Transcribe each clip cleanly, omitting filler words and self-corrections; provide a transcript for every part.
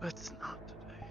But it's not today.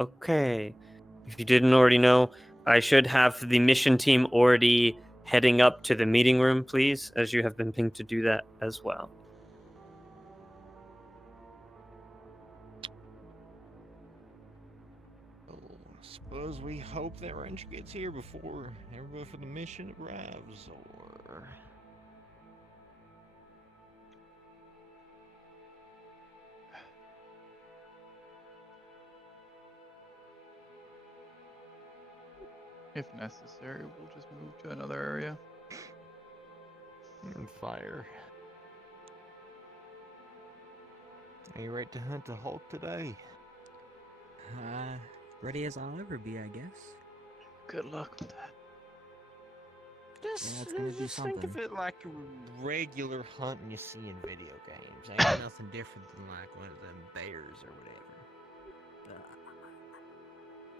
Okay. If you didn't already know, I should have the mission team already heading up to the meeting room, please, as you have been pinged to do that as well. Suppose we hope that wrench gets here before everybody for the mission arrives, or... If necessary, we'll just move to another area. And fire. Are you ready to hunt a Hulk today? Ready as I'll ever be, I guess. Good luck with that. Yeah, it's gonna do Think of something. it like a regular hunting you see in video games. Ain't nothing different than like one of them bears or whatever.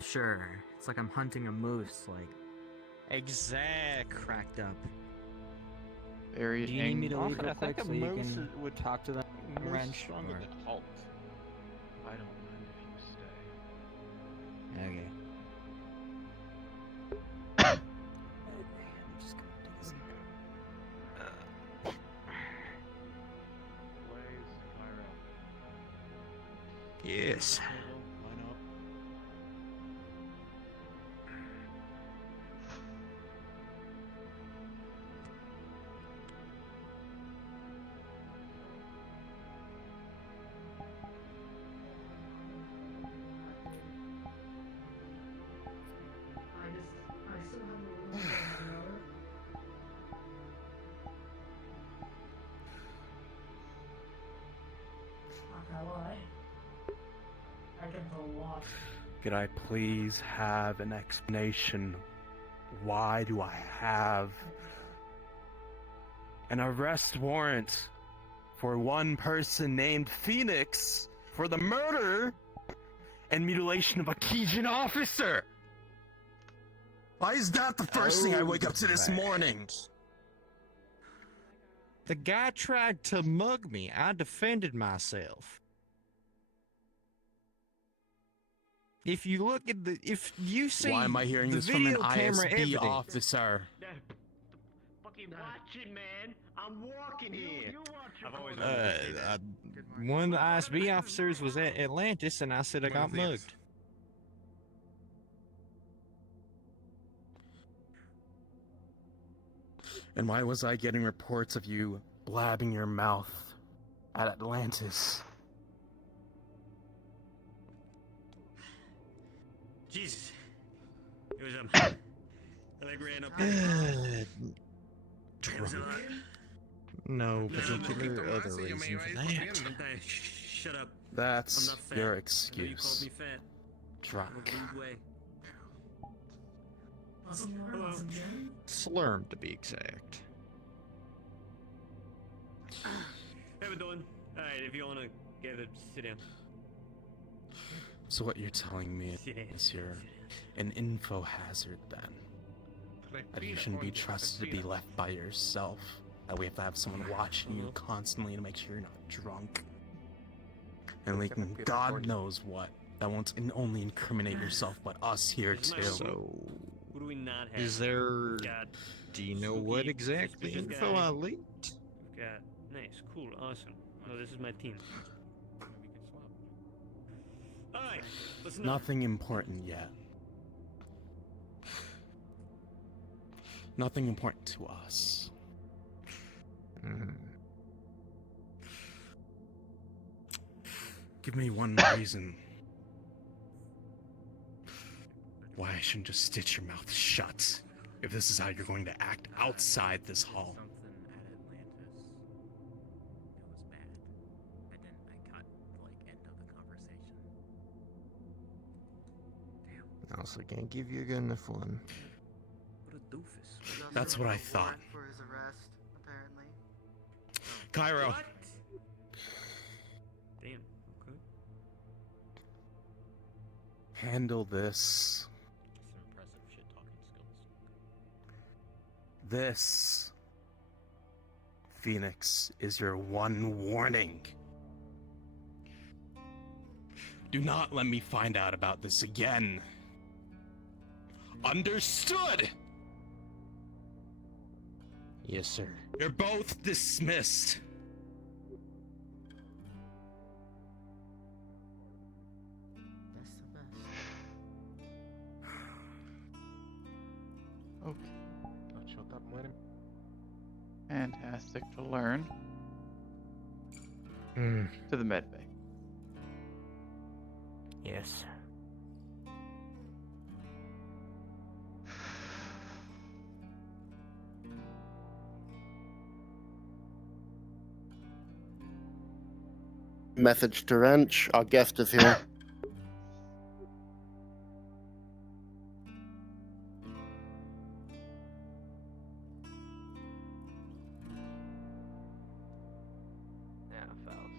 Sure, it's like I'm hunting a moose, like Exactly. cracked up. Very Do you need me to leave I real think quick a so you moose can would talk to them? moose wrench, stronger or- than Hulk. I don't mind if you stay. Okay. I'm just gonna do this. Blaze, Cairo. Yes. Why not? I still have a little Not gonna lie. I get a lot. Could I please have an explanation? Why do I have an arrest warrant for one person named Phoenix for the murder and mutilation of a Kejin officer? Why is that the first thing I wake up to this morning? The guy tried to mug me. I defended myself. If you look at if you see Why am I hearing the this from an video camera ISB evidence, officer? Fucking watching, man. I'm walking here. I've always one of the ISB officers was at Atlantis, and I said I got mugged. And why was I getting reports of you blabbing your mouth at Atlantis? Jesus. It was I like ran up there. Drunk. No particular other reason for that. Shut up. I'm That's not fat. your I know you called excuse. me fat. In a Drunk. rude way. Wasn't Jim? Slurm, to be exact. How we doing? Alright, if you wanna get it, sit down. So what you're telling me Sit down. is you're an info hazard then? That you shouldn't be trusted to be left by yourself? That we have to have someone watching you constantly to make sure you're not drunk? And like God knows what. That won't only incriminate yourself, but us here too. So, Who do we not have? is there? We've got Do you know spooky, what exactly suspicious info guy. I leaked? We've got nice, cool, awesome. Oh, this is my team. Alright, listen up. Nothing important yet. Nothing important to us. Give me one reason why I shouldn't just stitch your mouth shut if this is how you're going to act outside this hall. Something at Atlantis. It was bad. I cut, end of the conversation. Damn. I also can't give you a gun to one. What a doofus. That's what I thought. For his arrest, apparently. Cairo, What? Damn. Okay. handle this. Some impressive shit-talking skills. This, Phoenix, is your one warning. Do not let me find out about this again. Understood? Yes, sir. You're both dismissed. That's the best. Okay. Fantastic to learn. To the med bay. Yes. Message to Wrench, our guest is here. Yeah, Faust.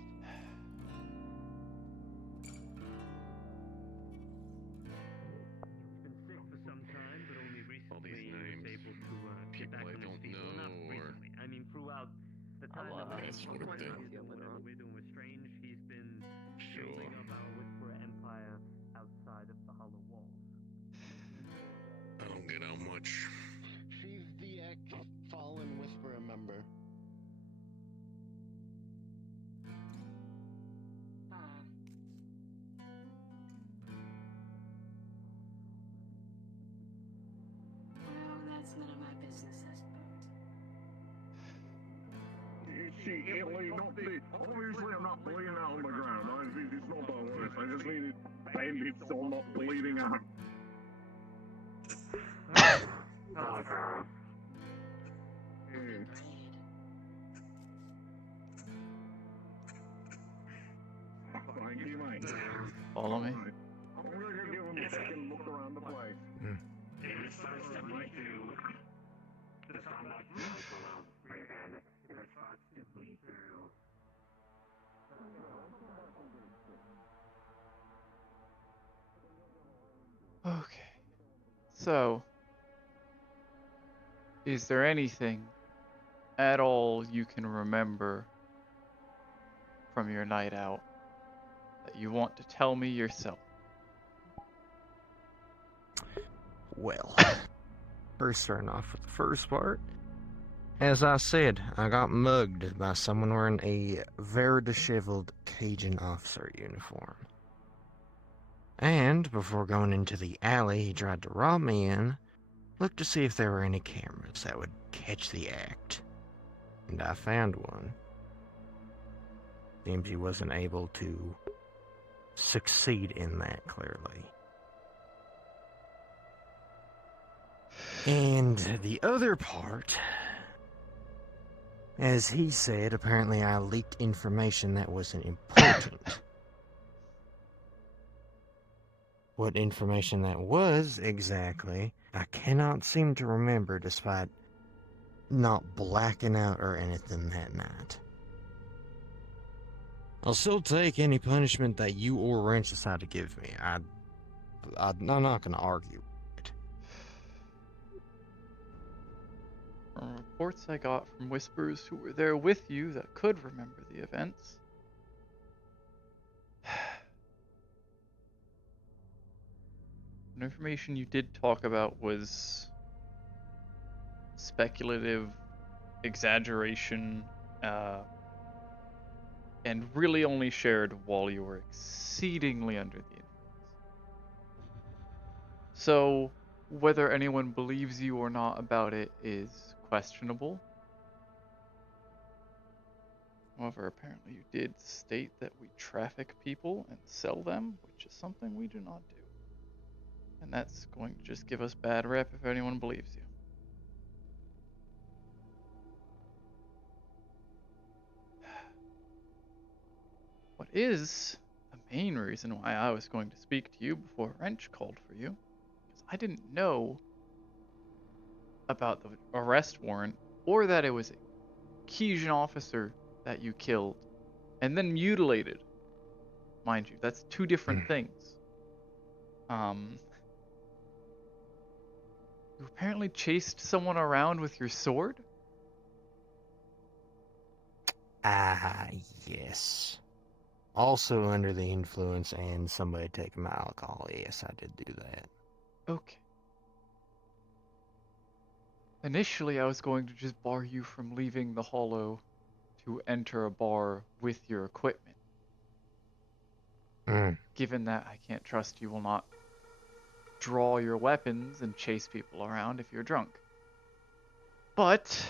He's been sick for some time, but only recently was able to get back on his feet. Well, not recently. I mean, throughout the time that Alive. he's been what we're doing with Strange, he's been building up our Whisper Empire outside of the Hollow Walls. I don't get how much. She's the ex-fallen Whisperer member. Well, that's none of my business, I suppose. Obviously I'm not bleeding out on the ground. It's not that worse. I just needed bandage so I'm not bleeding out. Thank you, mate. Follow me. I'm gonna give him a second look around the place. Okay. So, is there anything at all you can remember from your night out that you want to tell me yourself? Well, first starting off with the first part. As I said, I got mugged by someone wearing a very disheveled Cajun officer uniform. And before going into the alley he tried to rob me in, looked to see if there were any cameras that would catch the act. And I found one. Seems he wasn't able to succeed in that, clearly. And the other part, as he said, apparently I leaked information that wasn't important. What information that was exactly, I cannot seem to remember despite not blacking out or anything that night. I'll still take any punishment that you or Wrench decide to give me. I'm not going to argue. From reports I got from Whisperers who were there with you that could remember the events, the information you did talk about was speculative exaggeration, and really only shared while you were exceedingly under the influence. So, whether anyone believes you or not about it is questionable. However, apparently you did state that we traffic people and sell them, which is something we do not do. And that's going to just give us bad rep if anyone believes you. What is the main reason why I was going to speak to you before Wrench called for you, because I didn't know about the arrest warrant, or that it was a Keysian officer that you killed and then mutilated. Mind you, that's two different things. You apparently chased someone around with your sword? Ah, yes. Also under the influence and somebody taking my alcohol. Yes, I did do that. Okay. Initially, I was going to just bar you from leaving the Hollow to enter a bar with your equipment. Given that I can't trust you will not draw your weapons and chase people around if you're drunk. But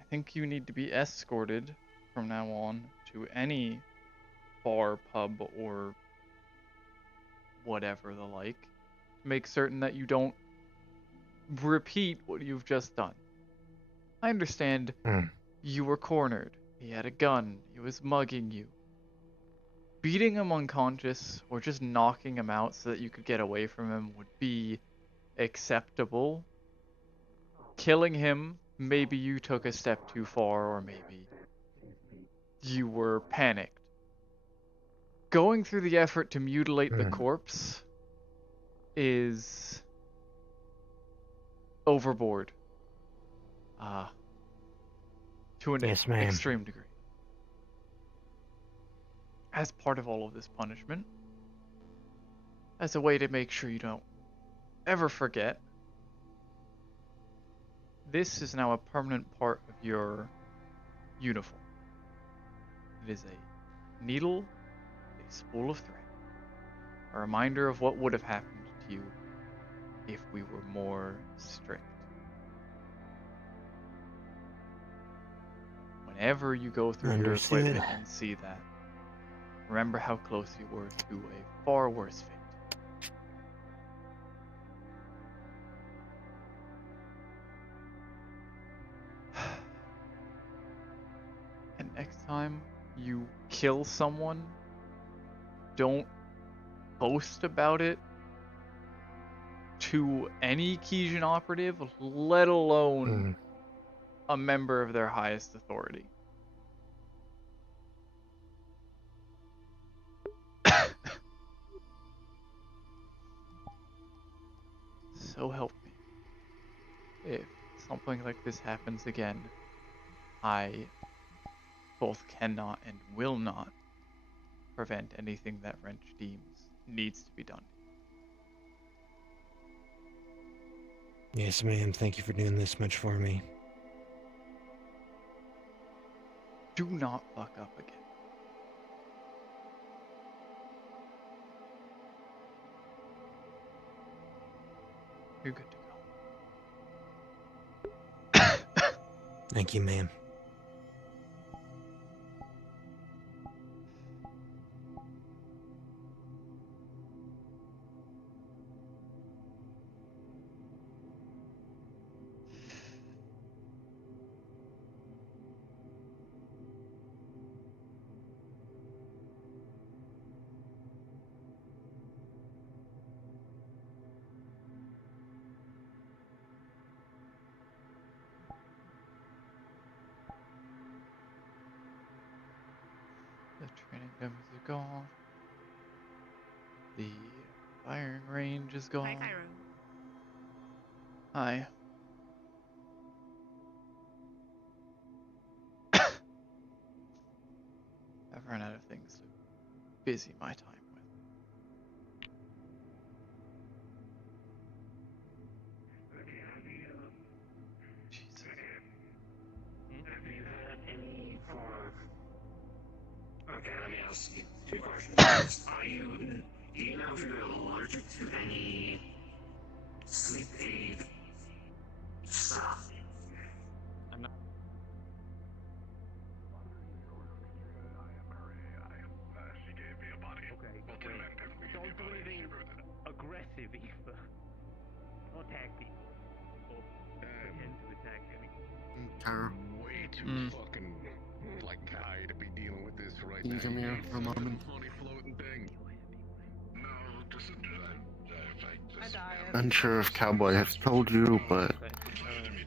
I think you need to be escorted from now on to any bar, pub, or whatever the like. Make certain that you don't repeat what you've just done. I understand you were cornered. He had a gun. He was mugging you. Beating him unconscious or just knocking him out so that you could get away from him would be acceptable. Killing him, maybe you took a step too far, or maybe you were panicked. Going through the effort to mutilate the corpse is overboard. To an Yes, ma'am. extreme degree. As part of all of this punishment, as a way to make sure you don't ever forget, this is now a permanent part of your uniform. It is a needle, a spool of thread, a reminder of what would have happened to you if we were more strict. Whenever you go through your Understood. equipment and see that, remember how close you were to a far worse fate. And next time you kill someone, don't boast about it to any Keysian operative, let alone a member of their highest authority. So help me. If something like this happens again, I both cannot and will not prevent anything that Wrench deems needs to be done. Yes, ma'am. Thank you for doing this much for me. Do not fuck up again. You're good to go. Thank you, ma'am. The training demos are gone. The firing range is gone. Hi, Cairo. Hi. I've run out of things to busy my time with. Jesus. Have you had any form of... Okay, let me ask you two questions. Do you know if you're allergic to any sleep aid stuff? Cairo. way too fucking like high to be dealing with this right Can you now. come here for a moment? Funny floating thing. No, just Unsure if Cowboy has told you, but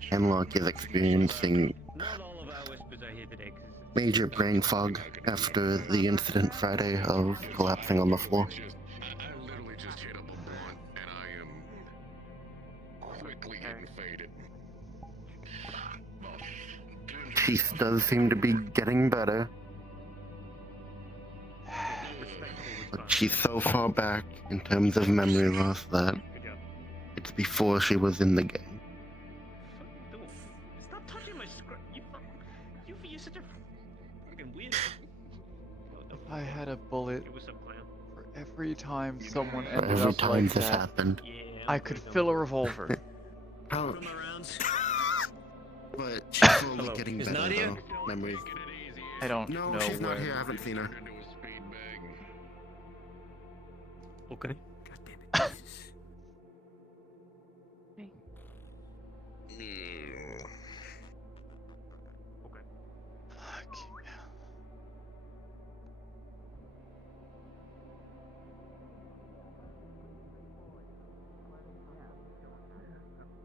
Hemlock is experiencing Not all of our whispers are here today, major brain fog after the incident Friday of collapsing on the floor. I literally just hit up a blunt and I am quickly getting faded. She does seem to be getting better, but she's so far back in terms of memory loss that it's before she was in the game. Stop touching my script. You're such a fucking weird. If I had a bullet It was a plan. for every time someone For ended every up time like this that, happened. I could fill a revolver. Oh. But she's slowly getting Is better Nadia? though. Memory. I don't No, know she's not where. here. I haven't seen her. Okay.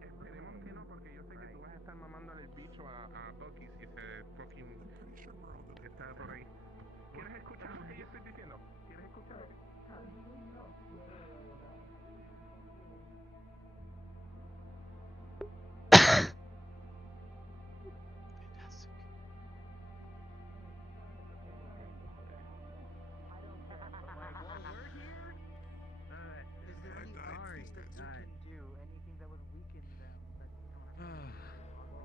Esperemos que no, porque yo sé que tú vas a estar mamándole el bicho a Bucky si se fucking está por ahí. ¿Quieres escuchar lo que yo estoy diciendo? ¿Quieres escuchar lo que... Is there any options that you can do? Anything that would weaken them that you don't have to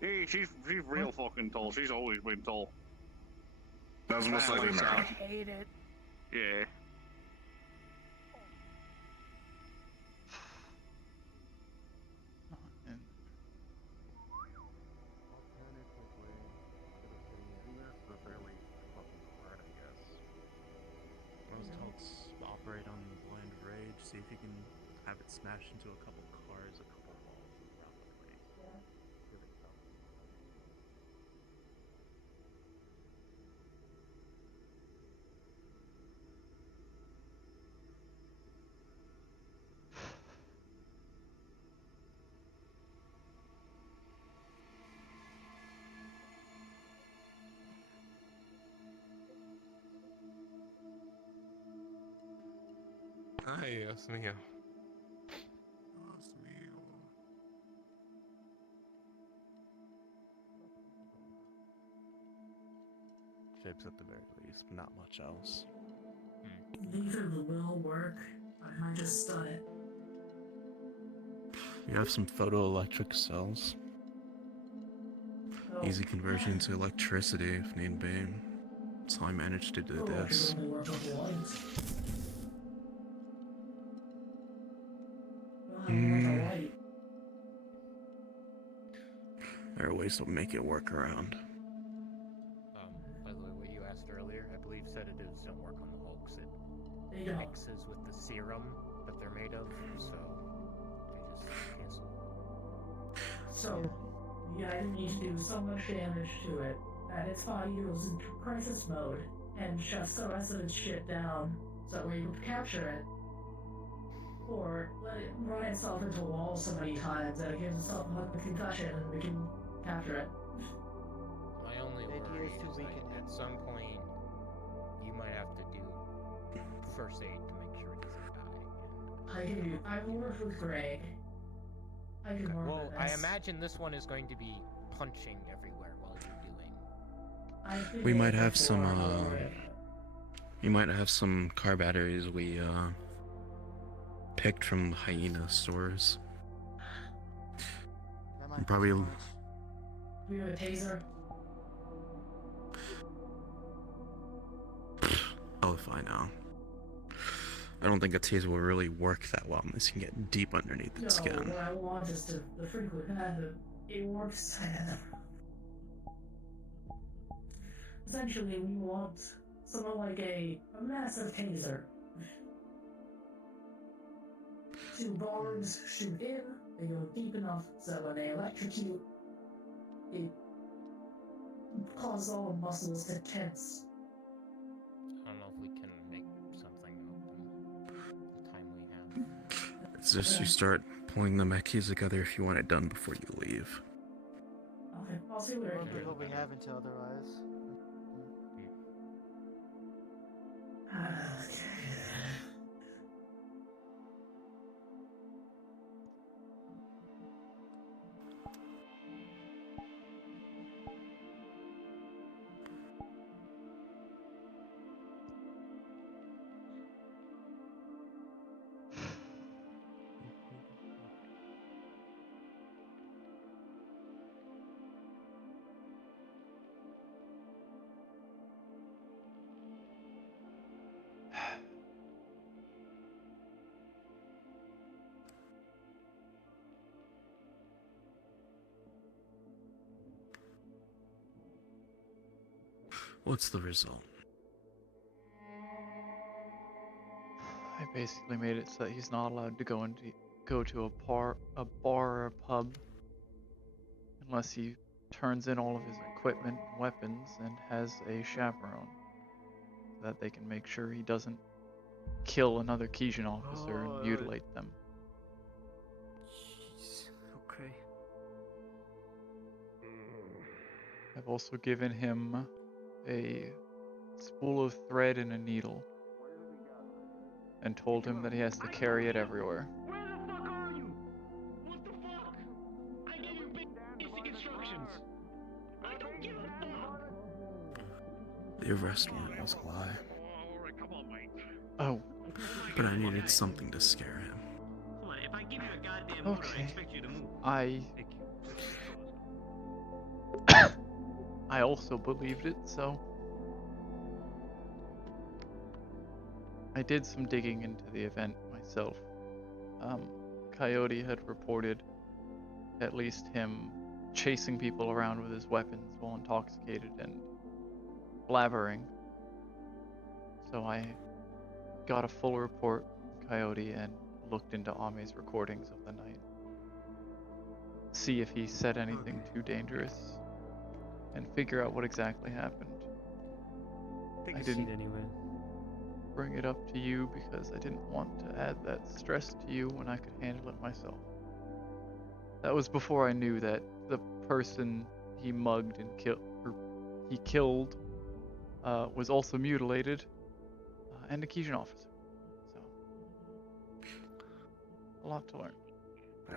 Hey, she's real fucking tall. She's always been tall. That's what's I like now. hate it. Yeah. I was told operate on blind rage, see if you can have it smash into a couple cars, a couple walls around the place. Really tough. Ay, Dios mío. Shapes at the very least, but not much else. Neither will work. I might just stun it. You have some photoelectric cells. Easy conversion to electricity if need be. That's how I managed to do this. Only work with lights. There are ways to make it work around. By the way, what you asked earlier, I believe sedatives don't work on the Hulks. They It don't. mixes with the serum that they're made of, so they just cancel. So, the item needs to do so much damage to it that its body goes into crisis mode and shuts the rest of its shit down so that we can capture it. Or let it run itself into a wall so many times that it gives itself a concussion and we can capture it. My only worry is like, at some point, you might have to do first aid to make sure it doesn't die. I can do. I've worked with Greg. I can work Well, with I this. imagine this one is going to be punching everywhere while you're doing. I think We might it's have some, before. you might have some car batteries we, picked from hyena stores. Probably. We have a taser. Oh, if I know. I don't think a taser will really work that well unless you can get deep underneath its No, skin. what I want is to the frequent it works. Essentially, we want someone like a massive taser. Two barbs shoot in, they go deep enough so when they electrocute, it causes all the muscles to tense. I don't know if we can make something open the time we have. It's just you start pulling the mech keys together if you want it done before you leave. Okay, I'll see what I Well, can be do. what we have until otherwise. What's the result? I basically made it so that he's not allowed to go to a bar or a pub unless he turns in all of his equipment and weapons and has a chaperone so that they can make sure he doesn't kill another Kijin officer and mutilate them. Jeez. Okay. I've also given him a spool of thread and a needle and told him that he has to carry it everywhere. Where the fuck are you? What the fuck? I gave you basic instructions. I don't give a fuck. The arrest warrant was a lie. Alright, come on, mate. Oh. But I needed something to scare him. Hold on, if I give you a goddamn order, I Okay. expect you to move. I also believed it, so I did some digging into the event myself. Coyote had reported at least him chasing people around with his weapons while intoxicated and blabbering. So I got a full report from Coyote and looked into Ame's recordings of the night. See if he said anything too dangerous and figure out what exactly happened. Take I a didn't seat anyway. bring it up to you because I didn't want to add that stress to you when I could handle it myself. That was before I knew that the person he mugged and killed was also mutilated and a Kijin officer. So, a lot to learn.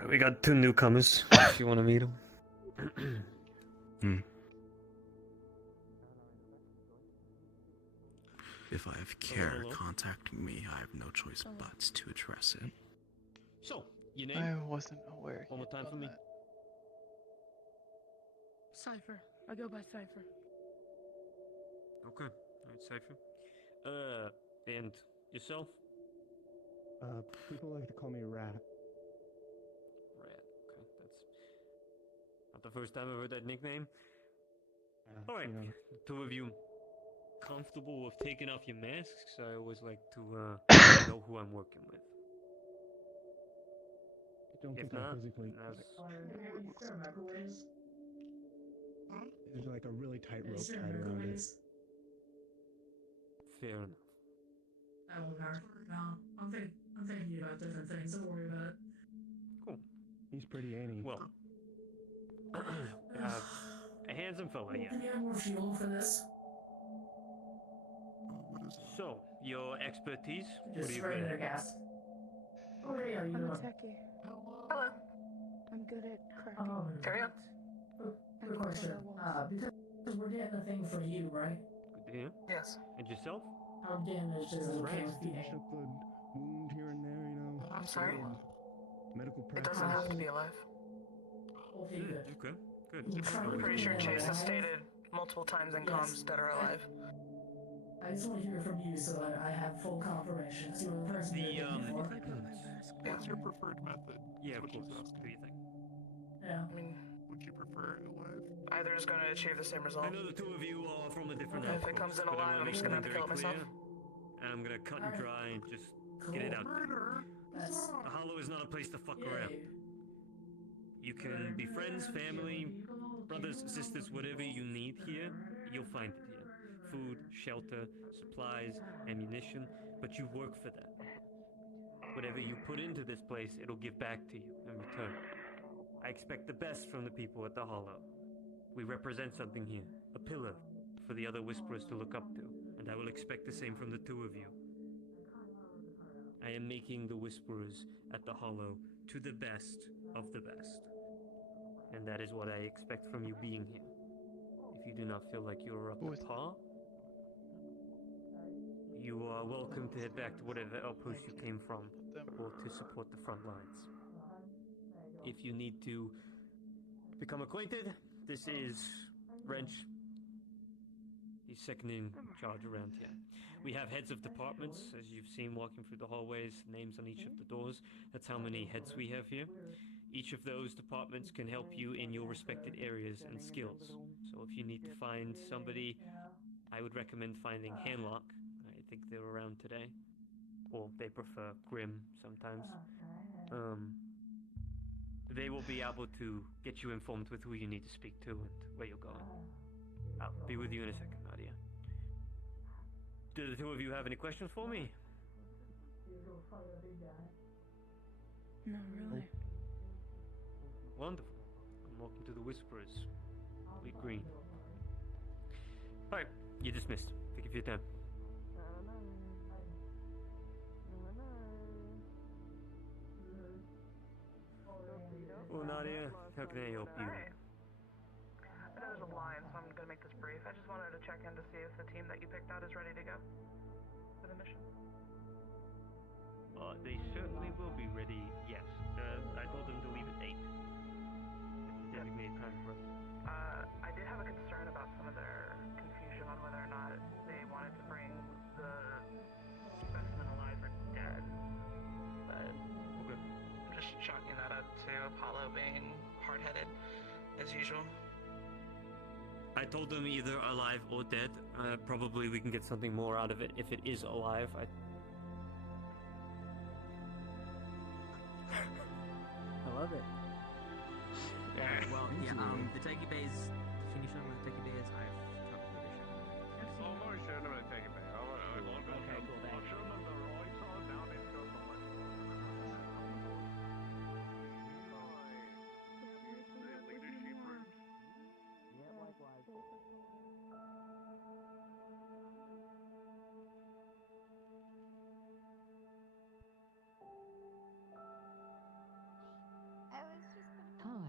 We got 2 newcomers, if you want to meet them. If I have care contacting me, I have no choice but to address it. So, your name? I wasn't aware. One more time for me. Cypher. I go by Cypher. Okay. Alright, Cypher. And yourself? People like to call me Rat. Rat. Okay, that's not the first time I've heard that nickname. Alright, You know. the 2 of you comfortable with taking off your masks? I always like to know who I'm working with. I don't If think I not, physically. There's like a really tight rope tied around it. Fair enough. That won't hurt. No, I'm thinking about different things. Don't worry about it. Cool. He's pretty ain't he? Well, a handsome fella, yeah. Can you have more fuel for this? So, your expertise? What are Just you regular good at? gas. Okay, are you I'm a doing? techie. Hello. I'm good at cracking. Carry on. Good question. Because we're getting a thing for you, right? Good to hear. Yes. And yourself? How damaged is it okay with being? Stitch up the wound here and there, you know. I'm sorry? Medical It practice. doesn't have to be alive. Okay, good. Okay, good. I'm pretty sure Chase has stated multiple times in comms that are alive. I just want to hear from you so that I have full confirmation. So you're the person you're looking for. What's your preferred method? Yeah, of course. What do you think? Yeah. I mean, Would you prefer it alive? Either is going to achieve the same result. I know the two of you are from a different If outpost, it comes in but I alive, want I'm make just going to have something to kill it very myself. clear, and I'm gonna cut and dry and just get it out there. The Hollow is not a place to fuck around. You can be friends, family, brothers, sisters, whatever you need here, you'll find it here. Food, shelter, supplies, ammunition, but you work for that. Whatever you put into this place, it'll give back to you in return. I expect the best from the people at the Hollow. We represent something here, a pillar for the other Whisperers to look up to, and I will expect the same from the two of you. I am making the Whisperers at the Hollow to the best of the best. And that is what I expect from you being here. If you do not feel like you're up to par, you are welcome to head back to whatever outpost you came from, or to support the front lines. If you need to become acquainted, this is Wrench. He's second in charge around here. We have heads of departments, as you've seen walking through the hallways, names on each of the doors. That's how many heads we have here. Each of those departments can help you in your respected areas and skills. So if you need to find somebody, I would recommend finding Handlock. I think they're around today. Or they prefer Grim sometimes. They will be able to get you informed with who you need to speak to and where you're going. I'll be with you in a second, Nadia. Do the two of you have any questions for me? No, really. Wonderful. I'm walking to the Whisperers. Complete green. Alright, you're dismissed. Thank you for your time. Oh, Nadia, how can I help you? Hi. I know there's a line, so I'm going to make this brief. I just wanted to check in to see if the team that you picked out is ready to go for the mission. They certainly will be ready, yes. I told them to leave at 8. Designated time for us. I did have a concern about some of their confusion on whether or not they wanted to bring the specimen alive or dead. But I'm just chalking that up to Apollo being hard-headed, as usual. I told them either alive or dead. Probably we can get something more out of it if it is alive. I love it. Alright, well, yeah, the Techie Bays, finish up with the Techie Bays, I've talked to the bishop. I'm already showing them a take it back. Okay, cool, thanks. I'll show them the right side down and go somewhere. Leadership rooms. Yeah, likewise. Hi.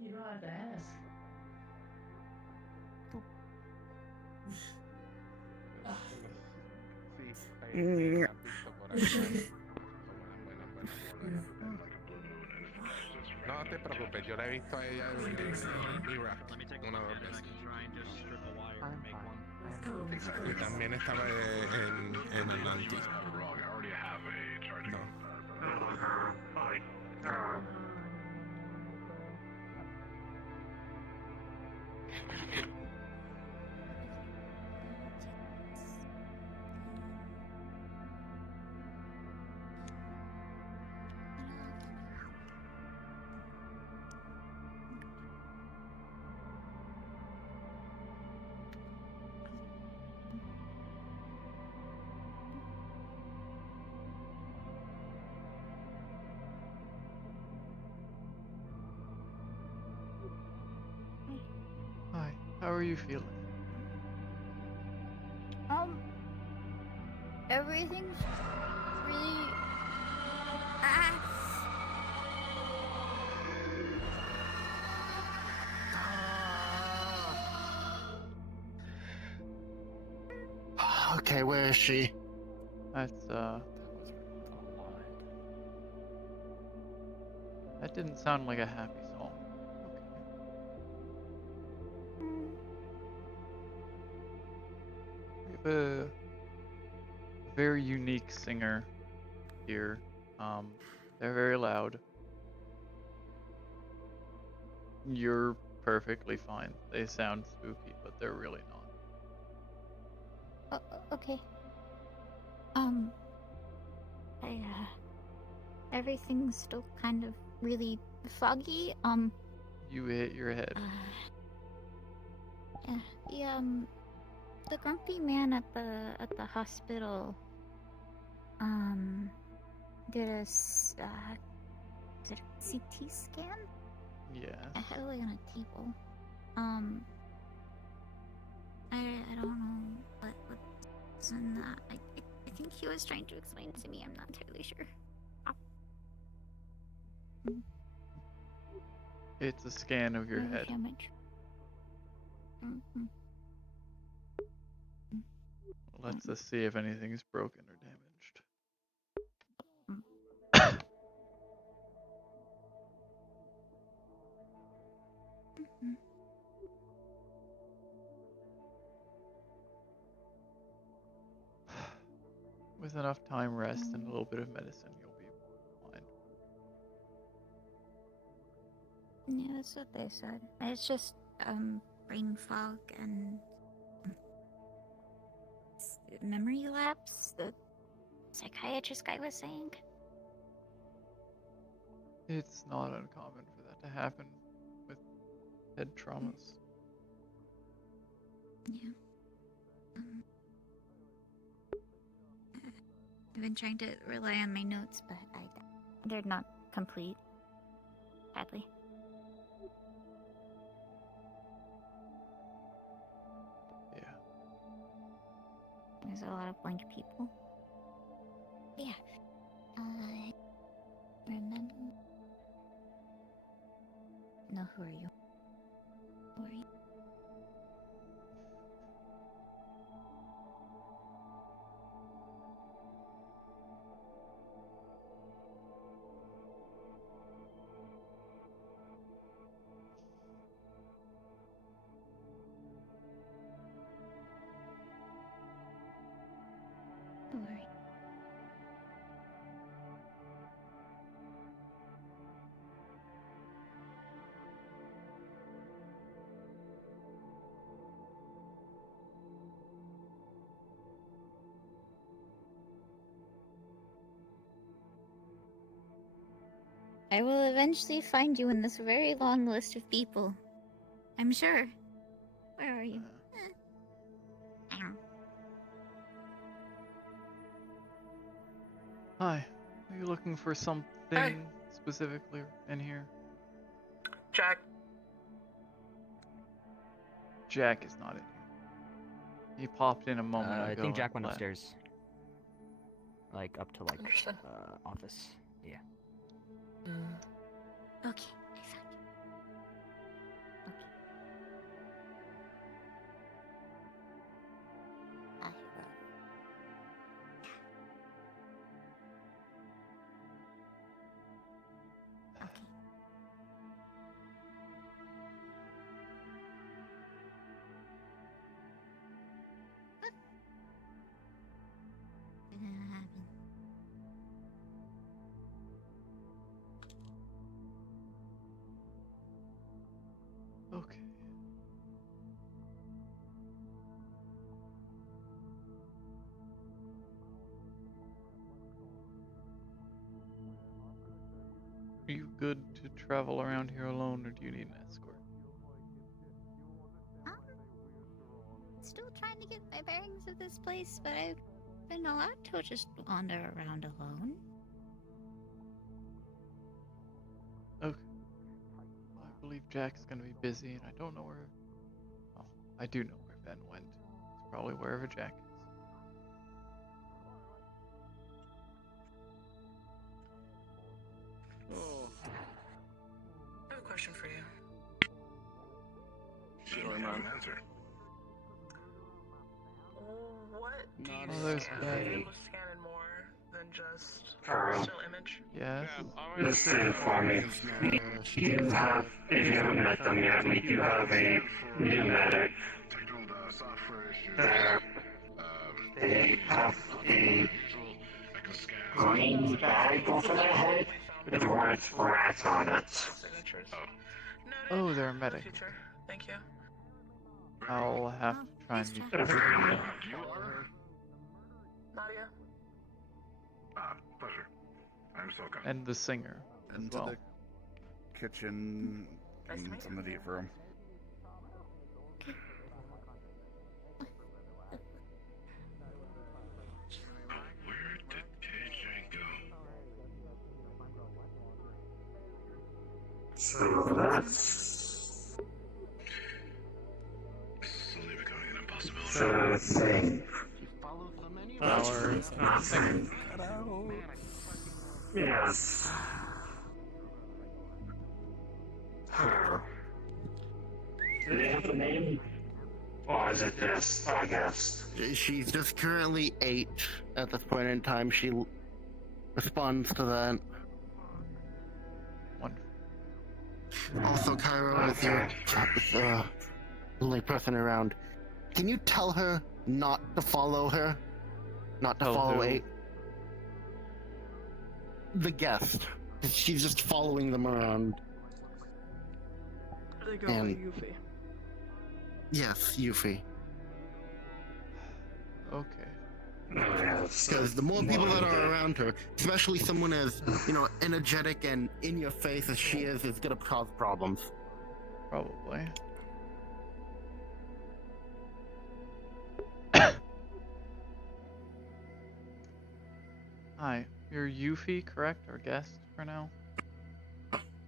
You don't have to ask. Sí, ahí han visto por acá. No te preocupes, yo la he visto a ella en Iraq una o dos veces. Y también estaba en Atlantis. No. Hi, how are you feeling? Everything's really. Okay, where is she? That's, that didn't sound like a happy song. Okay. a very unique singer here. They're very loud. You're perfectly fine. They sound spooky, but they're really not. Okay. Everything's still kind of really foggy. You hit your head. Yeah, the grumpy man at the hospital, did a, is it a CT scan? Yeah. Heavily on a table. I don't know what's in that. I think he was trying to explain to me. I'm not entirely sure. It's a scan of your head. Damage. Let's us see if anything's broken or damaged. With enough time, rest, and a little bit of medicine, you'll be fine. Yeah, that's what they said. It's just brain fog and memory lapse. The psychiatrist guy was saying. It's not uncommon for that to happen with head traumas. Yeah. I've been trying to rely on my notes, but they're not complete. Sadly. Yeah. There's a lot of blank people. Yeah. I remember. No, who are you? Who are you? Who are you? I will eventually find you in this very long list of people. I'm sure. Where are you? Hi. Are you looking for something specifically in here? Jack. Jack is not in here. He popped in a moment ago. I think Jack and went left. upstairs. Like, up to, like, Understood. office. Yeah. Okay, I found you. Okay. Okay. Are you good to travel around here alone, or do you need an escort? Still trying to get my bearings of this place, but I've been allowed to just wander around alone. Okay. I believe Jack's gonna be busy, and I don't know where... Oh, I do know where Ben went. It's probably wherever Jack is. Oh. I have a question for you. Sure, man. What do you Oh, there's scan? Ben. Are you able to scan in more than just Carl. still image? Yes? Listen for me. If you haven't met them yet, we do have a new medic there they have a green bag over their head with the words rat on it. Oh, they're a medic. Thank you. I'll have to try and meet them. Nadia. Pleasure. I'm Soka. And the singer as Into well. the kitchen, getting something to eat for him. Where did KJ go? So that's... This is only becoming an impossibility. So thing. Our Nothing. Yes. Her. Do they have a name? Or is it just, I guess? She's just currently 8 at this point in time. She responds to that. Also, Cairo, with your only person around, can you tell her not to follow her? Not to follow 8? The guest. She's just following them around. They go by Yuffie. Yes, Yuffie. Okay. Because the more people that are around her, especially someone as, energetic and in your face as she is gonna cause problems. Probably. Hi, you're Yuffie, correct? Our guest for now?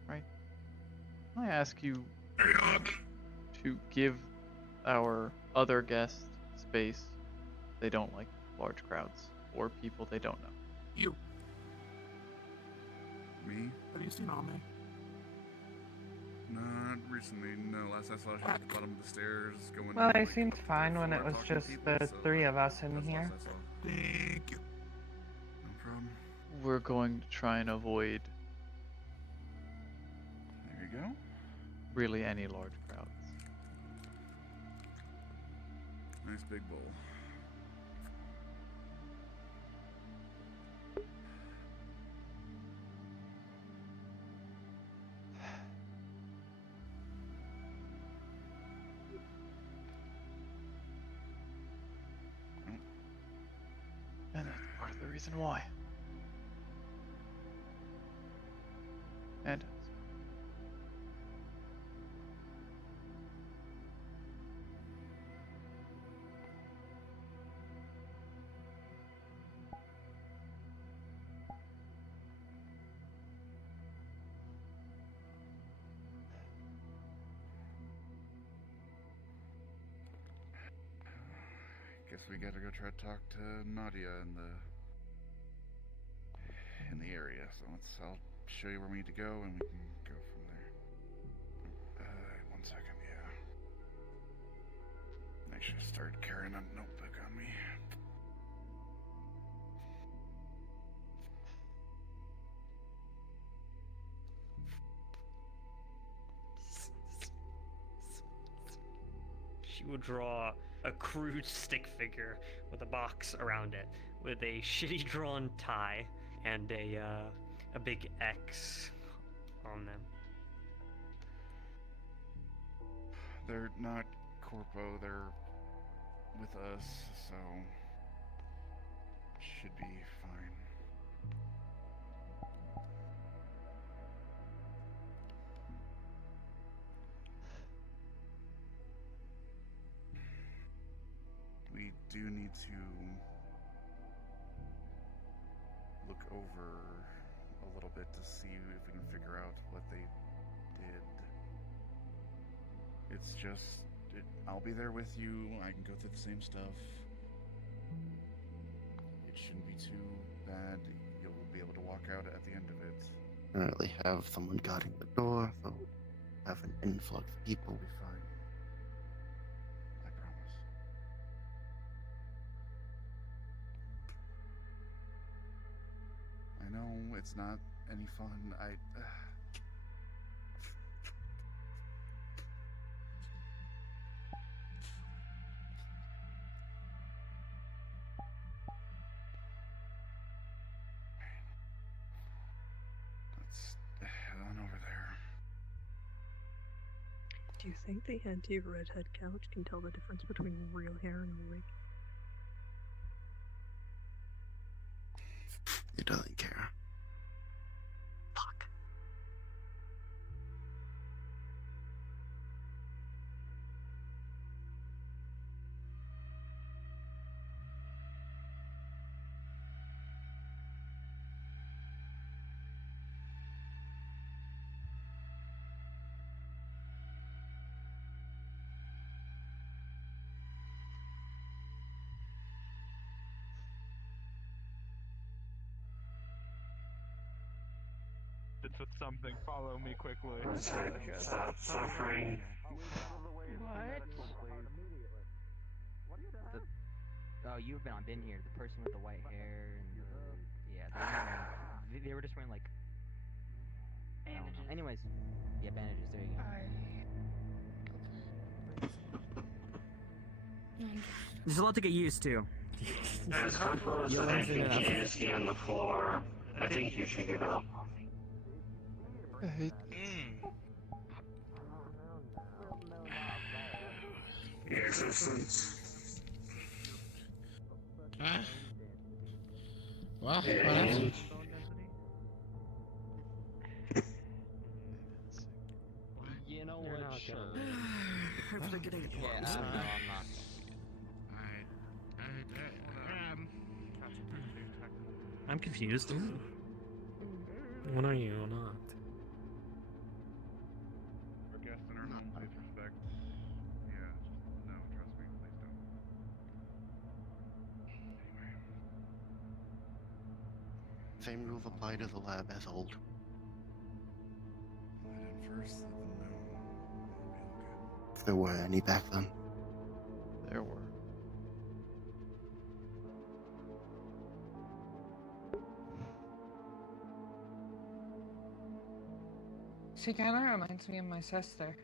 Right? Can I ask you to give our other guests space? They don't like large crowds or people they don't know. You. Me? Have you seen Ame? Not recently, no. Last I saw she was at the bottom of the stairs going... Well, it seemed fine when it was just the 3 of us in here. Thank you. No problem. We're going to try and avoid There you go. really any large crowds. Nice big bowl. And that's part of the reason why. And Guess we gotta go try to talk to Nadia in the area. So I'll show you where we need to go, and we can go from there. 1 second, yeah. I should have started carrying a notebook on me. She would draw a crude stick figure with a box around it, with a shitty drawn tie and a big X on them. They're not corpo, they're with us, so should be fine. We do need to look over a little bit to see if we can figure out what they did. It's just, I'll be there with you, I can go through the same stuff. It shouldn't be too bad, you'll be able to walk out at the end of it. Currently have someone guarding the door, so have an influx of people. We'll be fine. I promise. I know it's not any fun. Do you think the anti-redhead couch can tell the difference between real hair and a wig? It doesn't care. Fuck. It's with something. Follow me quickly. Stop suffering. Oh, you've been here. The person with the white hair and they were just wearing like I don't know. Anyways, yeah, bandages. There you go. There's a lot to get used to. As comfortable as I think you can ski on the floor, I think you should give up. I hate Your existence. Well, And You know what? Sure. Hopefully getting it tomorrow. Yeah, no, I'm not. I'm confused. What are you or not? Our guests in our home, please respect. Yeah, just no, trust me, please don't. Anyway. Same rules apply to the lab as old. Let in first, let them know. It'll be okay. If there were any back then. There were. She kind of reminds me of my sister.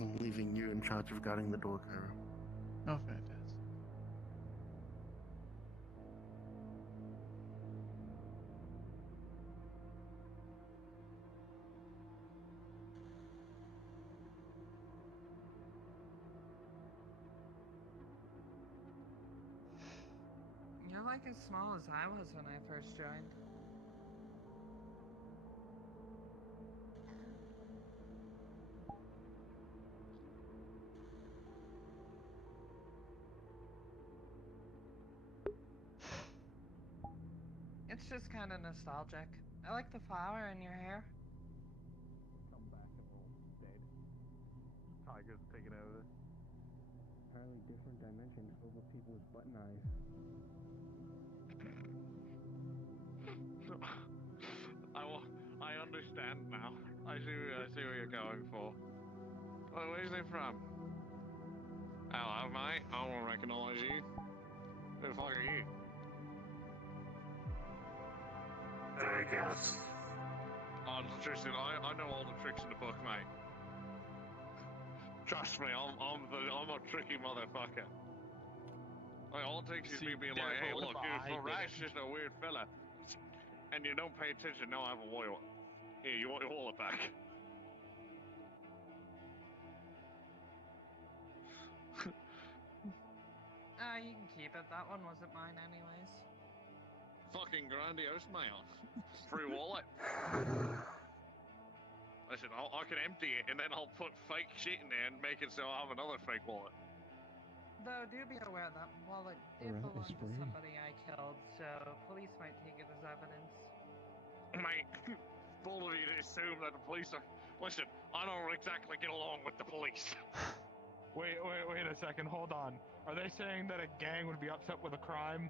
I'm leaving you in charge of guarding the door, Cairo. Oh, fantastic. You're like as small as I was when I first joined. It's just kind of nostalgic. I like the flower in your hair. Come back and all dead. Tiger's taking over. Entirely different dimension over people with button eyes. I understand now. I see where you're going for. Oh, where's they from? Hello, mate. I don't recognize you. Who the fuck are you? I guess. Oh, Tristan, I know all the tricks in the book, mate. Trust me, I'm a tricky motherfucker. Like, all it takes is me being like, hey, look, dude, Rash's just a weird fella. And you don't pay attention, now I have a wallet. Here, you want your wallet back? You can keep it. That one wasn't mine anyways. Fucking grandiose, man. Free wallet. Listen, I can empty it and then I'll put fake shit in there and make it so I have another fake wallet. Though, do be aware that wallet did Alright, belong it's to free. somebody I killed, so police might take it as evidence. Mate, bold of you to assume that the police are... Listen, I don't exactly get along with the police. Wait a second, hold on. Are they saying that a gang would be upset with a crime?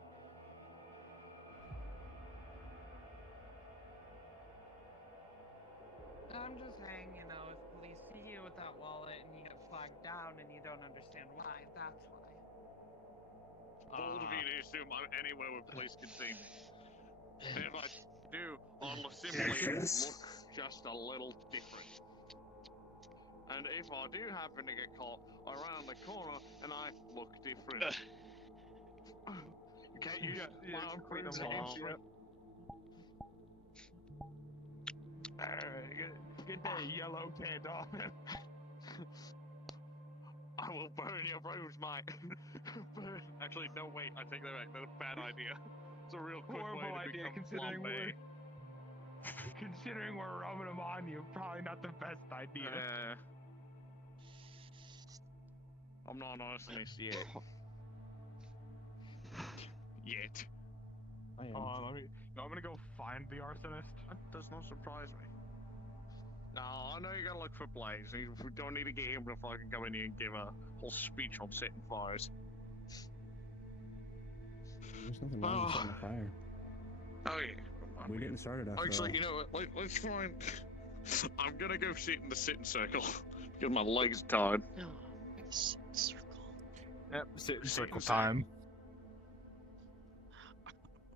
I'm just saying, you know, if police see you with that wallet and you get flagged down and you don't understand why, that's why. Bold of you to assume I'm anywhere where police can see me. And if I do, I'll simply look just a little different. And if I do happen to get caught around the corner and I look different, can't use my own freedom names. Get that yellow can off him. I will burn your rooms, mate. Actually, no, wait, I take that back. That's a bad idea. It's a real quick Horrible way to idea become considering flambe. we're rubbing them on you. Probably not the best idea. I'm not an arsonist yet. Yet. I'm gonna go find the arsonist. That does not surprise me. No, I know you gotta look for Blaze. We don't need to get him to fucking come in here and give a whole speech on setting fires. There's nothing wrong with setting a fire. Oh yeah. We didn't start it after Actually, all. you know what? Let's find. I'm gonna go sit in the sitting circle because my legs are tired. No, circle. Yep, sit in circle time.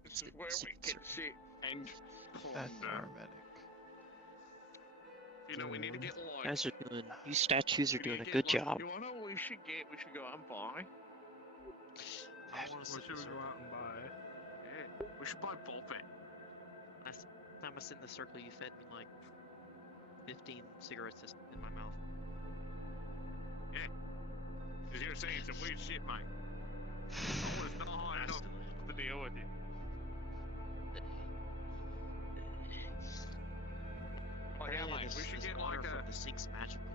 This is where we can sit and That's paramedic. You know, we need to get lights. Guys are doing. These statues are We doing need a to good get lights. job. You wanna know what we should get? We should go out and buy. What should we go out and buy? Yeah, we should buy ball pit. Last time I was in the circle, you fed me like 15 cigarettes just in my mouth. Yeah. Because you're saying some weird shit, mate. I was not hard enough to deal with you. Oh yeah, Apparently mate, we should this get water like from a... the sink's magical.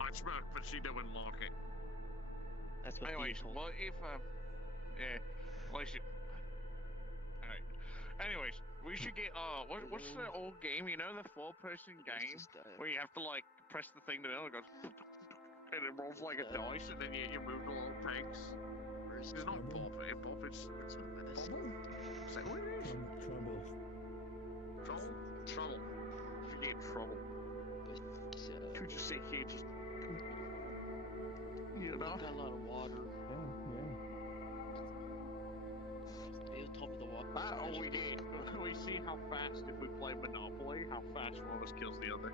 I'd smoke, but she don't like it. That's what Anyways, people... well, if, yeah, we should... Alright. Anyways, we should get, what's the old game, you know, the 4-person game? Where you have to, like, press the thing to the other, it goes... And it rolls like a dice, and then you move the little tanks. It's not Bob, it's... Say what it is? Trouble. You get in trouble. You just sit here, just... You know? Got a lot of water. Bill told me the water. Oh, we did. We see how fast, if we play Monopoly, how fast one of us kills the other.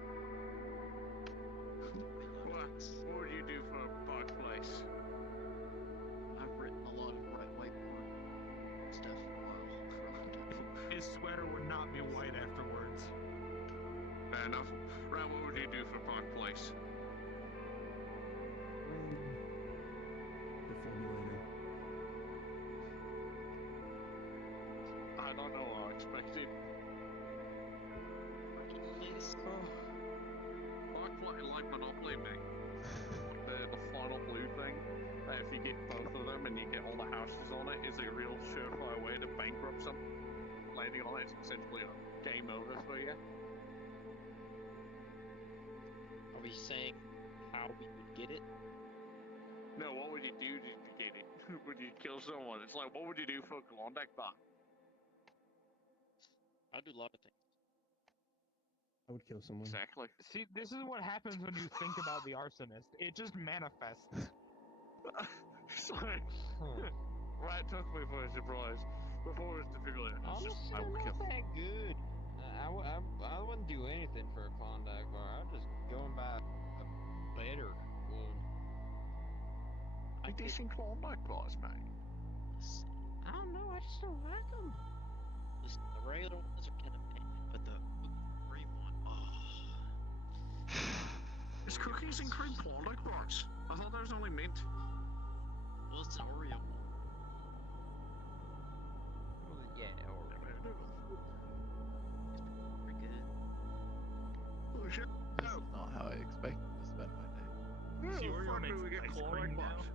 What would you do for a bug place? I've written a lot of whiteboard stuff for a while. His sweater would not be white afterwards. Fair enough. Right, what would you do for bug place? Defibrillator. I don't know what I expected. Like Monopoly, mate. The final blue thing. If you get both of them and you get all the houses on it, is a real surefire way to bankrupt something. Landing on it is essentially a game over for you. Are we saying how we would get it? No, what would you do to get it? Would you kill someone? It's like, what would you do for a Klondike bar? I'll do a lot of things. I would kill someone. Exactly. See, this is what happens when you think about the arsonist. It just manifests. Sorry. Right, took me for a surprise. Before it was defibrillator. Honestly, I will not kill. that good. I wouldn't do anything for a Klondike bar. I'd just go and buy a better one. I decent Klondike bars, mate. I don't know. I just don't like them. Listen, the regular ones are kind of meh, but the cream one, It's cookies and cream Klondike bars. I thought there was only mint. well, it's an Oreo one. Well, yeah, Oreo. Pretty good. Oh shit. This is not how I expected to spend my day. See, Oreo fuck makes do we get ice Klondike cream bars?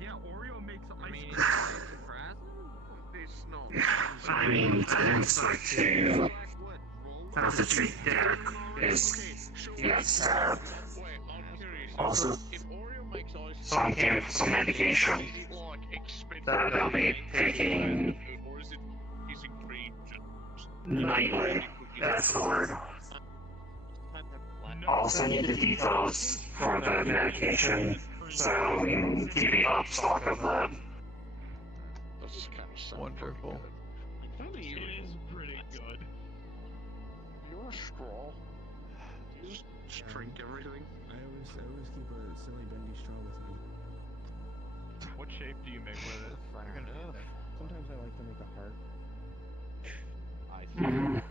Yeah, Oreo makes ice cream. It's not. I mean, I expect to have to treat Derek as he got stabbed. Wait, I'm curious. Also, If Oreo makes ice some came for some medication is it like expensive? that they'll be taking Or is it green? nightly. That's the word. I'll send you the details for the medication so we can keep a stock of that. That's kind of Wonderful. It is pretty good. You're a scroll. You just drink everything. I always keep a silly bendy straw with me. What shape do you make with it? Sometimes I like to make a heart. I see.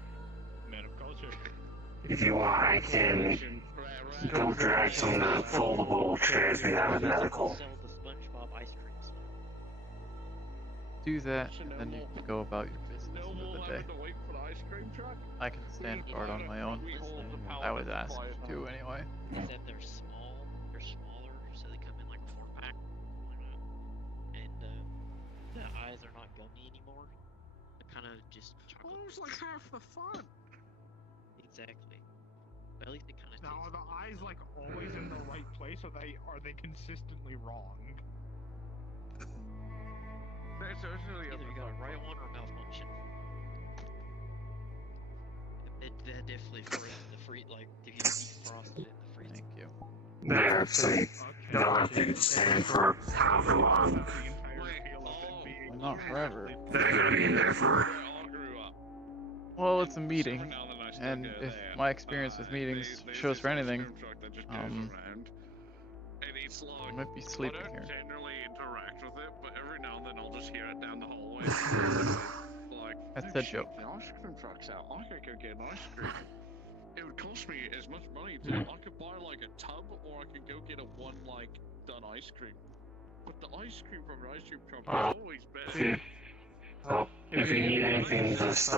Men of culture. If you want, I can go drag some of the foldable chairs we have at medical. Sell the SpongeBob ice creams. Do that, and then you can go about your business No for more the day. having to wait for the ice cream truck. I can stand guard on my own. I was asked to anyway. Except they're small. They're smaller, so they come in like a 4-pack. And the eyes are not gummy anymore. They're kind of just chocolate. Well, it's like half the fun. Exactly. But at least it kind of Now, are the eyes like always in the right place, or are they consistently wrong? That's usually either you got a right one or malfunction. It definitely like if you defrosted it in the freezer. Thank you. There, so you don't have to stand for however long. Well, not forever. They're gonna be in there for. Well, it's a meeting, and if my experience with meetings shows for anything, I might be sleeping here. I don't generally interact with it, but every now and then I'll just hear it down the hallway. Like, That's oh a shit, joke. the ice cream truck's out. I could go get an ice cream. It would cost me as much money to. I could buy like a tub, or I could go get a done ice cream. But the ice cream from an ice cream truck is always better. Well, if you need anything, just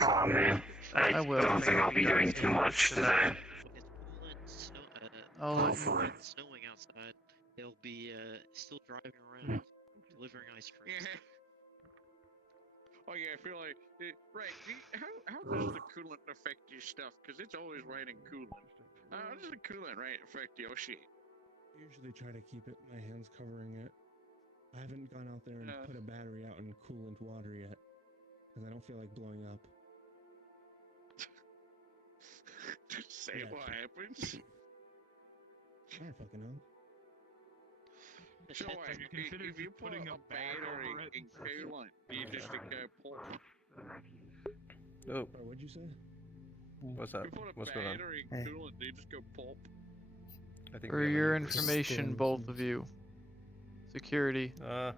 call me. I don't think I'll be doing too much today. Hopefully. It's snowing outside. They'll be still driving around delivering ice cream. Oh yeah, I feel like right. How does the coolant affect your stuff? Because it's always raining coolant. How does the coolant affect your shit? I usually try to keep it my hands covering it. I haven't gone out there and put a battery out in coolant water yet, because I don't feel like blowing up. Just say what happens. I don't fucking know. So wait, if you put a battery in coolant, do you just go pop? Oh. What'd you say? What's up? If you put a What's going on? battery in coolant, do you just go pop? I think For your information, both of you. Security. Probably,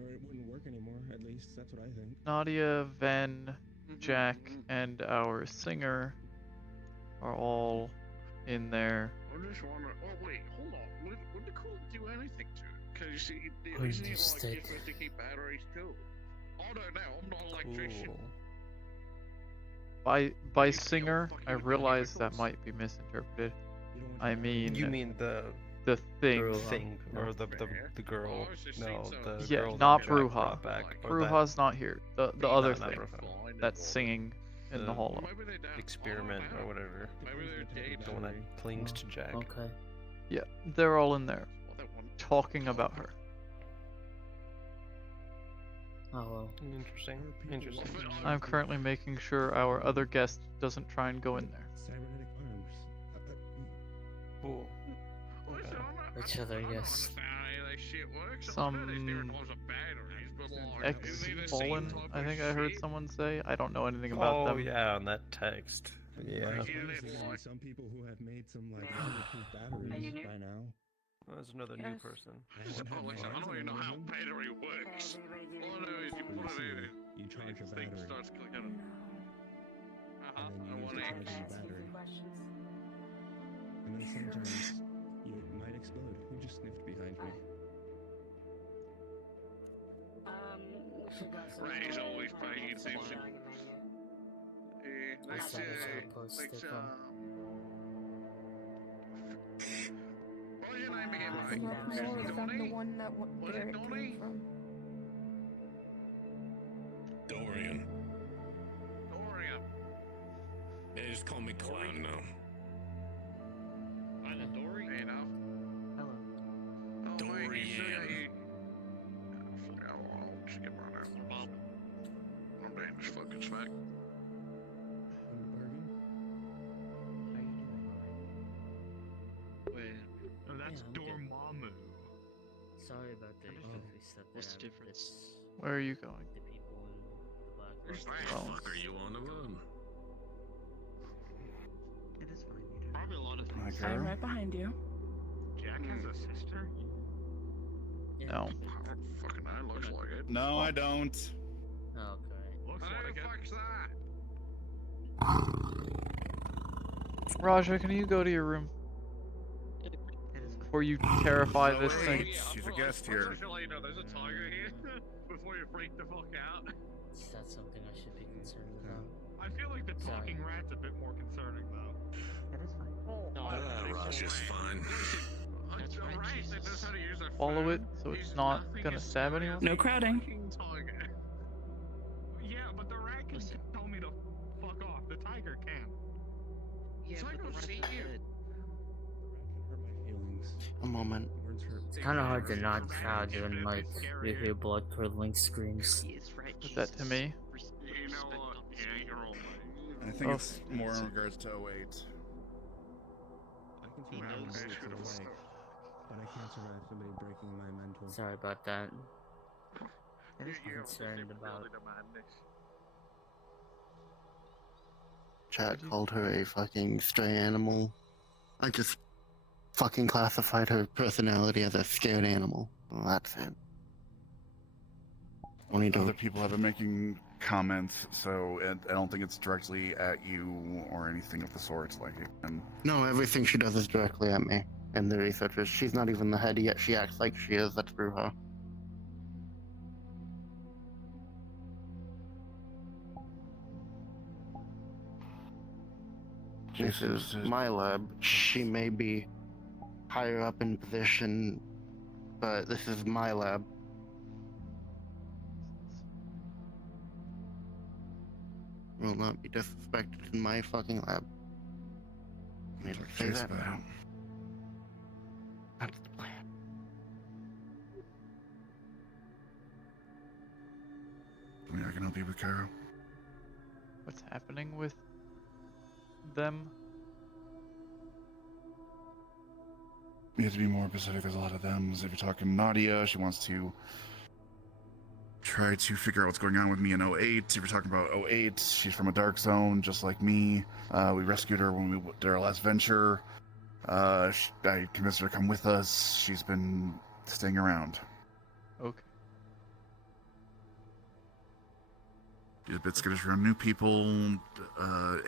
or it wouldn't work anymore. At least that's what I think. Nadia, Ven, Jack, and our singer are all in there. I just wonder. Oh wait, hold on. Would the coolant do anything to it? Because you see, Wait, isn't it like stick. you're supposed to keep batteries cool? I don't know. I'm not an electrician. By singer, I realize that might be misinterpreted. I mean, You mean the thing. thing or the girl? No, the Yeah, girl not that Jack Bruja. brought back, or that Bruja's not here. The other not thing Bruja. that's singing in the hollow. experiment or whatever. The one that clings to Jack. Okay. Yeah, they're all in there talking about her. Oh well. Interesting. Interesting. I'm currently making sure our other guest doesn't try and go in there. Cybernetic arms. Cool. Which other guest? Some ex-fallen, I think I heard someone say. I don't know anything about them. Oh yeah, on that text. Yeah. Some people who have made some like waterproof batteries by now. Well, there's another new person. I don't even know how battery works. All I know is you put it in, You charge a thing battery. starts clicking. And then you use it to charge the battery. And then sometimes you might explode. Who just sniffed behind me? Ray's always paying attention. Let's what's your name again, mate? The one that Was it Donnie? Dorian. Dorian. They just call me Clown now. I know Dory. You know. Hello. Oh, Dorian. wait, I'll just get right out. I'm doing this fucking smack. And that's Dormammu. Sorry about the stuff What's the difference? Where are you going? The people Fuck, are you on alone? It is fine. Probably a lot of Hi, things. Cairo. I'm right behind you. Jack has a sister? No. Fucking that looks like it. No, I don't. Okay. Looks like it. Fuck's that? Raja, can you go to your room? Before you terrify this thing. She's a guest here. Just to let you know, there's a tiger here. Before you freak the fuck out. Is that something I should be concerned about? I feel like the talking rat's a bit more concerning, though. It is fine. Raj is fine. That's right. They knows how to use their Follow it phone. so it's He's not nothing gonna is stab anyone. No crowding. fucking tiger. Yeah, but the rat can tell me to fuck off. The tiger can. Yeah, but the rat's dead. A moment. It's kind of hard to not crowd you when like you hear blood-curdling screams. Is that to me? You know what? Yeah, you're all I think it's more in regards to 08. I can survive a bit of awake, but I can't survive somebody breaking my mental. Sorry about that. It is I'm concerned about. Chat called her a fucking stray animal. I just fucking classified her personality as a scared animal. Well, that's it. Other people have been making comments, so I don't think it's directly at you or anything of the sort. Like, and No, everything she does is directly at me. And the researchers, she's not even the head yet. She acts like she is. That's through her. This is my lab. She may be higher up in position, but this is my lab. Will not be disrespected in my fucking lab. I need to say that now. That's the plan. I can help you with Cairo. What's happening with them? You have to be more specific. There's a lot of them. If you're talking Nadia, she wants to try to figure out what's going on with me in 08. If you're talking about 08, she's from a dark zone, just like me. We rescued her when we did our last venture. I convinced her to come with us. She's been staying around. Okay. She's a bit skittish around new people,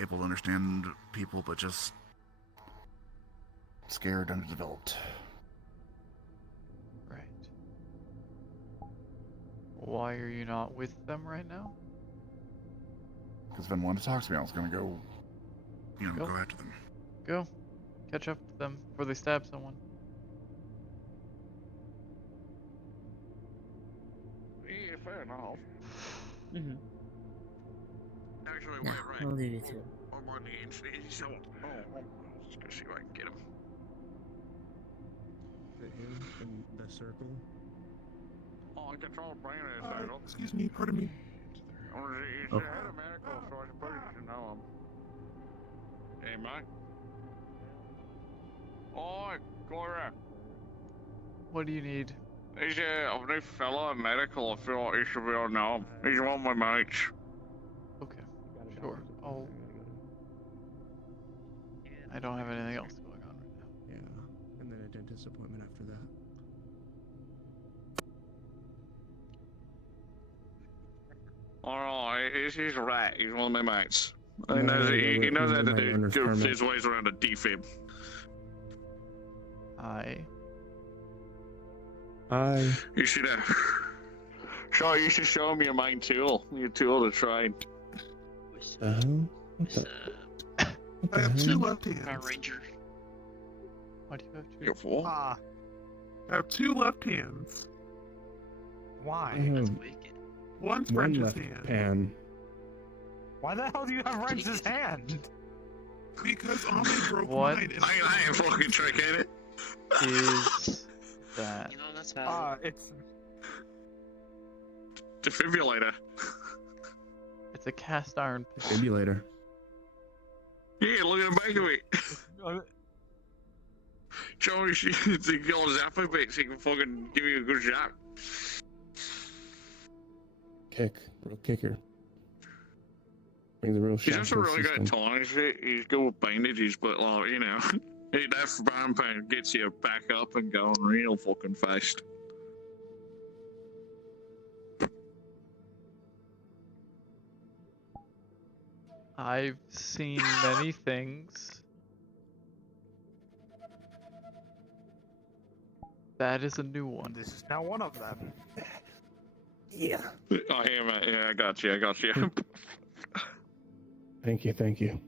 able to understand people, but just scared, underdeveloped. Right. Why are you not with them right now? Because Ven wanted to talk to me. I was going to go, go after them. Go. Catch up with them before they stab someone. Yeah, fair enough. Mm-hmm. Actually, Yeah, wait, right. I'll leave you to it. I'm on the inside. So, just gonna see if I can get him. Hit him in the circle. Oh, I control the brain in a circle. Excuse me, pardon me. He's the head of medical, so I suppose you should know him. Hey, mate. Oi, Cora. What do you need? He's a new fellow in medical. I feel like you should be able to know him. He's one of my mates. Okay. Sure. I don't have anything else going on right now. Yeah, and then a dentist appointment after that. Alright, he's a rat. He's one of my mates. He knows how to do his ways around a defib. Hi. Hi. You should you should show him your main tool. Your tool to train. I have two left hands. Power Ranger. Why do you have two? You're full. Ah, I have two left hands. why? That's wicked. One's One French's left hand. pan. Why the hell do you have Wrench's hand? Because Omni broke What? mine. And I ain't fucking tricking it. Is that? You know, that's valid. It's Defibrillator. It's a cast iron pistol. Defibrillator. Yeah, look at the back of it. Joey, it's a girl Zappa bit, so he can fucking give you a good shot. Kick. Bro, kicker. Brings a real He's shock just to a the really system. good time. He's good with bandages, but like, you know, that frying pan gets you back up and going real fucking fast. I've seen many things. That is a new one. This is now one of them. Yeah. I am. Yeah, I got you. I got you. Thank you, thank you.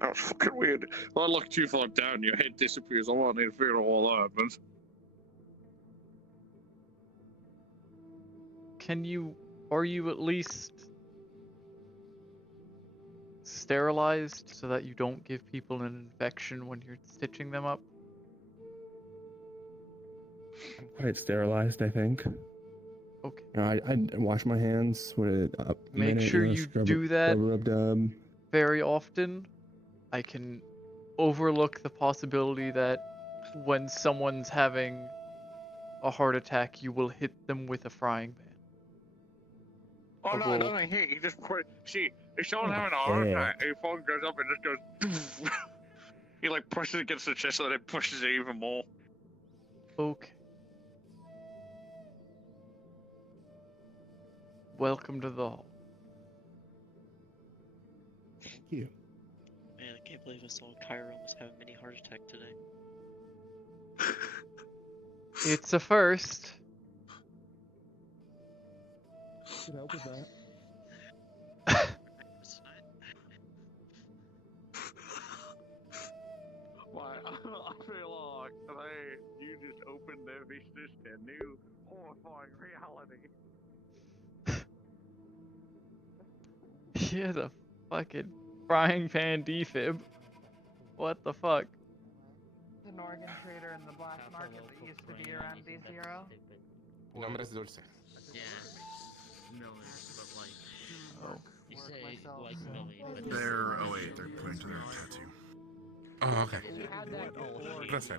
That was fucking weird. I look too far down, your head disappears. I might need to figure out what that happens. Are you at least sterilized so that you don't give people an infection when you're stitching them up? I'm quite sterilized, I think. Okay. You know, I wash my hands with a Make minute, sure you know, you scrub, do that rub dub. very often. I can overlook the possibility that when someone's having a heart attack, you will hit them with a frying pan. Oh no, it doesn't hit. He just quit. See, if someone's having a heart attack, he fucking goes up and just goes. He like pushes it against the chest, and then it pushes it even more. Okay. Welcome to the hall. Thank you. Man, I can't believe I saw Cairo almost have a mini heart attack today. It's a first. Could help with that. Like, I feel like today you just opened their vistas to a new horrifying reality. He has a fucking frying pan defib. What the fuck? An organ trader in the black market that used to be around D0. Nombre es Dulce. Yeah. Millie, but like. Oh. You say like Millie, but They're 08, they're putting to their tattoo. Oh, okay. Most Proceed.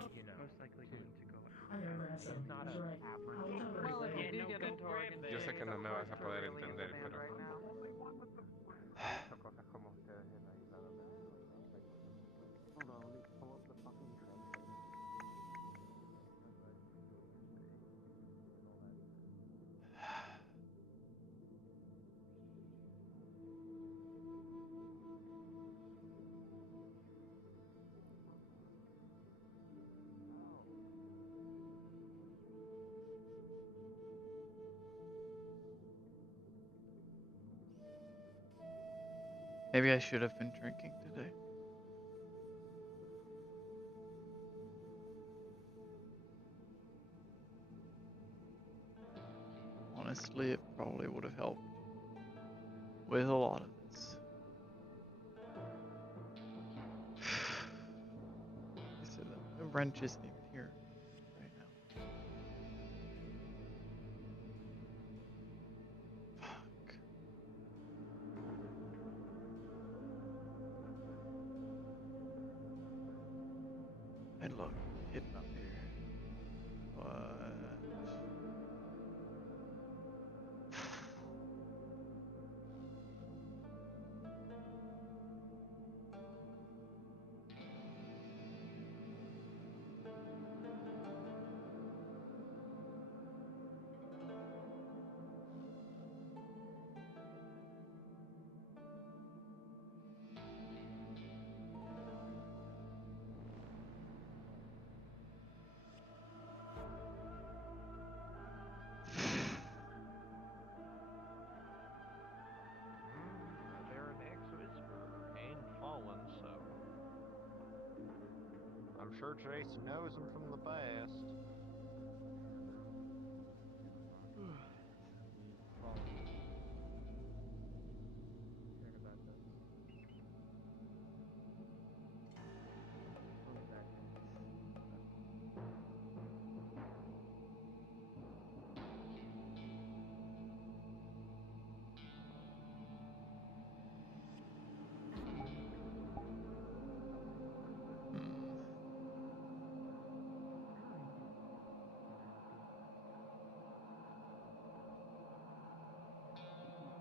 likely going to go. It's not an average. Well, if you do get into organ Yo sé que no me vas a poder really in entender, demand pero... right now. Son cosas como ustedes en ayudado. Hold on, let me pull up the fucking translator. Maybe I should have been drinking today. Honestly, it probably would have helped with a lot of this. He said that the wrench isn't even here right now. Fuck. And look, hidden up here. What? They're an ex-whisperer and fallen, so... I'm sure Jason knows him from the past.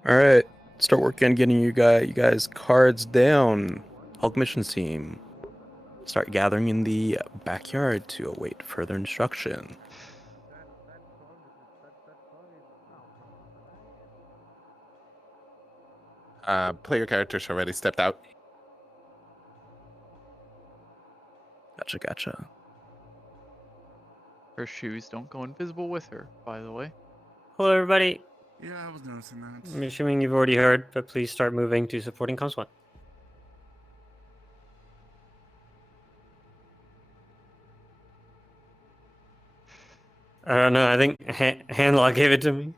All right. start working on getting you guys cards down. Hulk missions team. Start gathering in the backyard to await further instruction. Player characters already stepped out. Gotcha. Her shoes don't go invisible with her, by the way. Hello, everybody. Yeah, I was noticing that. I'm assuming you've already heard, but please start moving to supporting comms 1. I don't know. I think Hanlock gave it to me.